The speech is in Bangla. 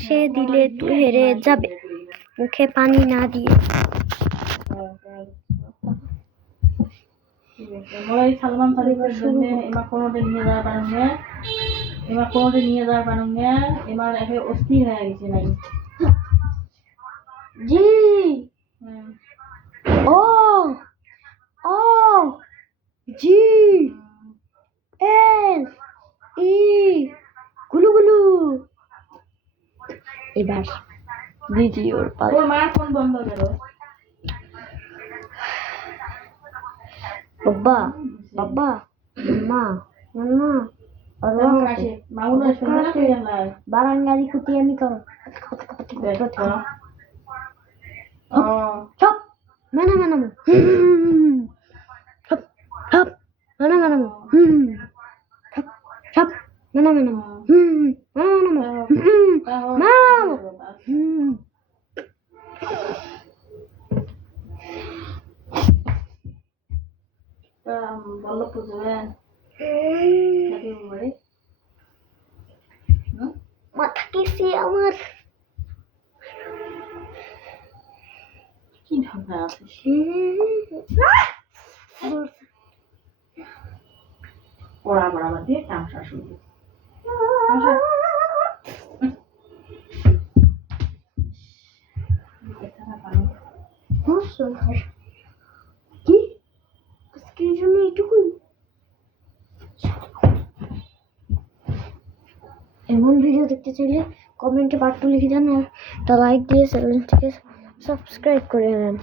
হেসে দিলে তুই হেরে যাবে, মুখে পানি না দিয়ে। সালমান শারিফের জন্য এবার কোনোটা নিয়ে যাওয়ার পারুঙ্গে এবার একে অস্থির হয়ে গেছে নাই। জি ও ও জি এল ই গুলু গুলু। এবার দিদি ওর পাল। ওর মার ফোন বন্ধ করো। বাবা বাবা মা মাম্মা বারাঙ্গালি কুতি আমি করো চপ মানে মানে চপ চপ মানে মানে চপ চপ মানে মানে বলো বুঝবেন মাথা কেসে আমার কি ঢাকা আছে ওরা বরাবর দিয়ে তামসা শুরু। কি আজকের জন্য এইটুকুই। এমন ভিডিও দেখতে চাইলে কমেন্টে পার্ট 2 লিখে জানান, তা লাইক দিয়ে চ্যানেলটিকে সাবস্ক্রাইব করে নেন।